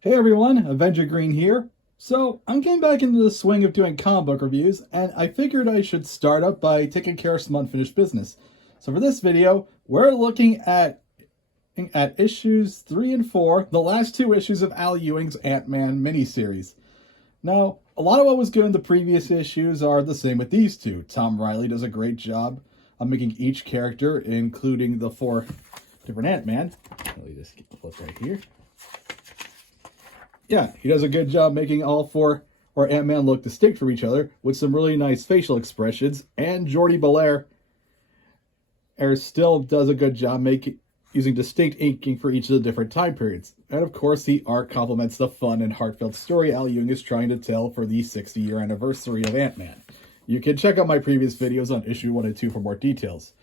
Hey everyone, Avenger Green here. So, I'm getting back into the swing of doing comic book reviews, and I figured I should start up by taking care of some unfinished business. So for this video, we're looking at issues 3 and 4, the last two issues of Al Ewing's Ant-Man miniseries. Now, a lot of what was good in the previous issues are the same with these two. Tom Riley does a great job of making each character, including the four different Ant-Man. Let me just flip right here. Yeah, he does a good job making all four or Ant-Man look distinct from each other with some really nice facial expressions, and Jordi Belair still does a good job using distinct inking for each of the different time periods. And of course, the art complements the fun and heartfelt story Al Ewing is trying to tell for the 60-year anniversary of Ant-Man. You can check out my previous videos on issue 1 and 2 for more details.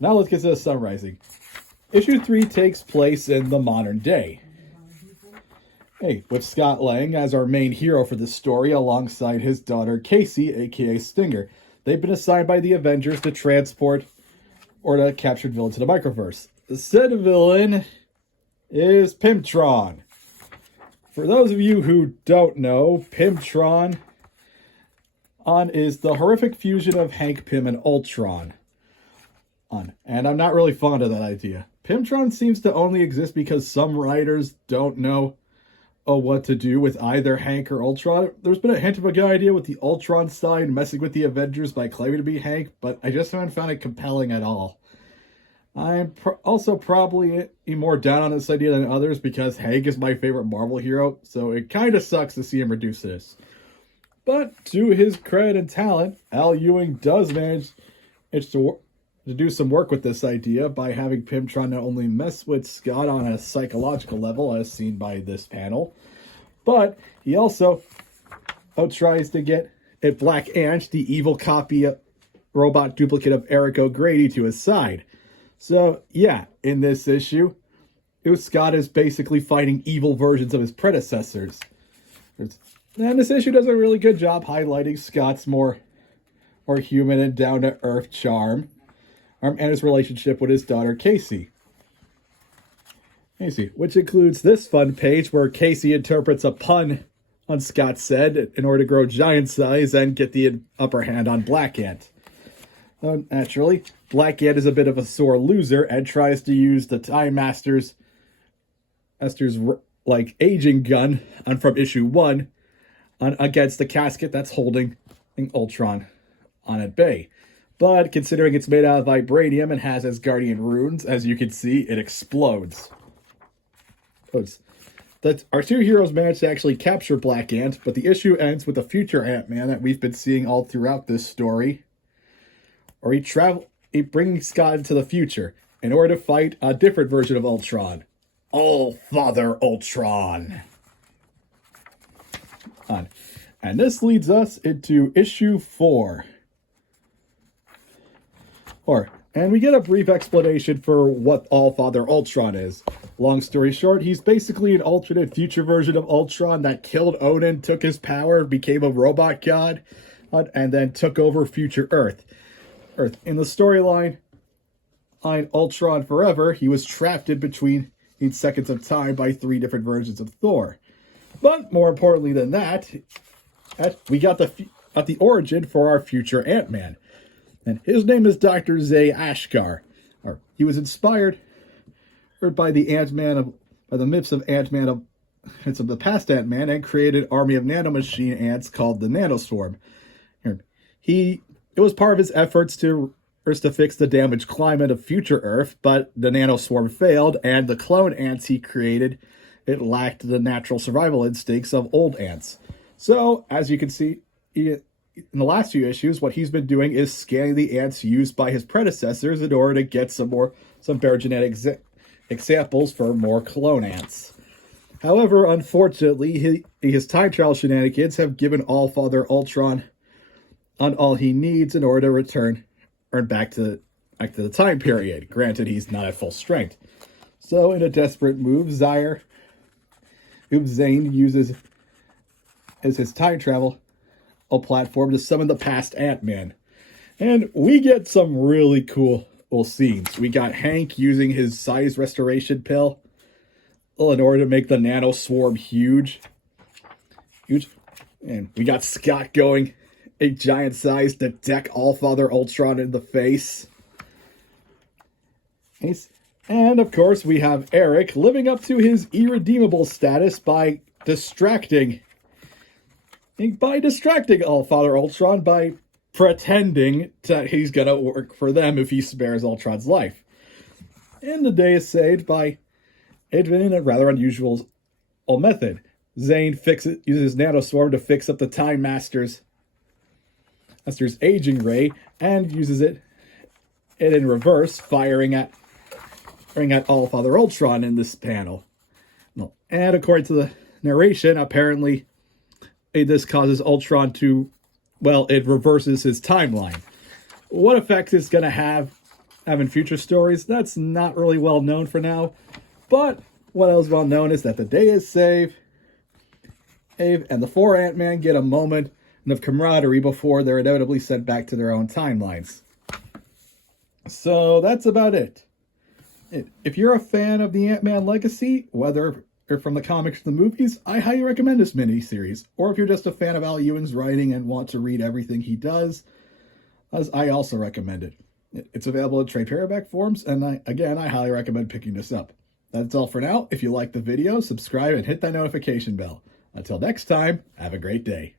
Now let's get to the summarizing. Issue 3 takes place in the modern day. Hey, with Scott Lang as our main hero for this story alongside his daughter Casey, aka Stinger. They've been assigned by the Avengers to transport or to captured villain to the microverse. The said villain is Pimtron. For those of you who don't know, Pimtron is the horrific fusion of Hank Pym and Ultron. And I'm not really fond of that idea. Pimtron seems to only exist because some writers don't know what to do with either Hank or Ultron. There's been a hint of a good idea with the Ultron side messing with the Avengers by claiming to be Hank, but I just haven't found it compelling at all. I'm also probably more down on this idea than others because Hank is my favorite Marvel hero, so it kind of sucks to see him reduce this. But to his credit and talent, Al Ewing does manage to do some work with this idea by having Pimtron not only mess with Scott on a psychological level, as seen by this panel, but he also tries to get Black Ant, the evil robot duplicate of Eric O'Grady, to his side. So, yeah, in this issue, Scott is basically fighting evil versions of his predecessors. And this issue does a really good job highlighting Scott's more human and down-to-earth charm, and his relationship with his daughter Casey, which includes this fun page where Casey interprets a pun on Scott said in order to grow giant size and get the upper hand on Black Ant. Naturally, Black Ant is a bit of a sore loser and tries to use the Time Master's aging gun from issue 1 against the casket that's holding Ultron on at bay. But considering it's made out of vibranium and has Asgardian runes, as you can see, it explodes. Our two heroes manage to actually capture Black Ant, but the issue ends with the future Ant-Man that we've been seeing all throughout this story. Or he brings Scott into the future in order to fight a different version of Ultron. All-Father Ultron. And this leads us into issue 4. And we get a brief explanation for what All-Father Ultron is. Long story short, he's basically an alternate future version of Ultron that killed Odin, took his power, became a robot god, and then took over future Earth. In the storyline, Ultron Forever, he was trapped in between seconds of time by 3 different versions of Thor. But more importantly than that, we got the origin for our future Ant-Man. And his name is Dr. Zay Ashkar. He was inspired by the myths of Ant-Man of the past Ant-Man, and created an army of nanomachine ants called the Nanoswarm. It was part of his efforts to fix the damaged climate of future Earth, but the Nanoswarm failed, and the clone ants he created, it lacked the natural survival instincts of old ants. So, as you can see, in the last few issues, what he's been doing is scanning the ants used by his predecessors in order to get some better genetic examples for more clone ants. However, unfortunately, his time travel shenanigans have given All-Father Ultron all he needs in order to return back to the time period. Granted, he's not at full strength. So, in a desperate move, Zane uses his time travel platform to summon the past Ant-Man. And we get some really cool scenes. We got Hank using his size restoration pill in order to make the nano swarm huge. And we got Scott going a giant size to deck Allfather Ultron in the face. And of course, we have Eric living up to his irredeemable status by distracting Allfather Ultron by pretending that he's gonna work for them if he spares Ultron's life. And the day is saved by in a rather unusual method. Zane uses his nanoswarm to fix up the Time Master's aging ray and uses it in reverse, firing at Allfather Ultron in this panel. And according to the narration, apparently this causes Ultron to, it reverses his timeline. What effect it's going to have in future stories, that's not really well known for now. But what else well known is that the day is saved, and the four Ant-Man get a moment of camaraderie before they're inevitably sent back to their own timelines. So that's about it. If you're a fan of the Ant-Man legacy, whether from the comics to the movies, I highly recommend this miniseries. Or if you're just a fan of Al Ewing's writing and want to read everything he does, I also recommend it. It's available in trade paperback forms, and I highly recommend picking this up. That's all for now. If you like the video, subscribe and hit that notification bell. Until next time, have a great day.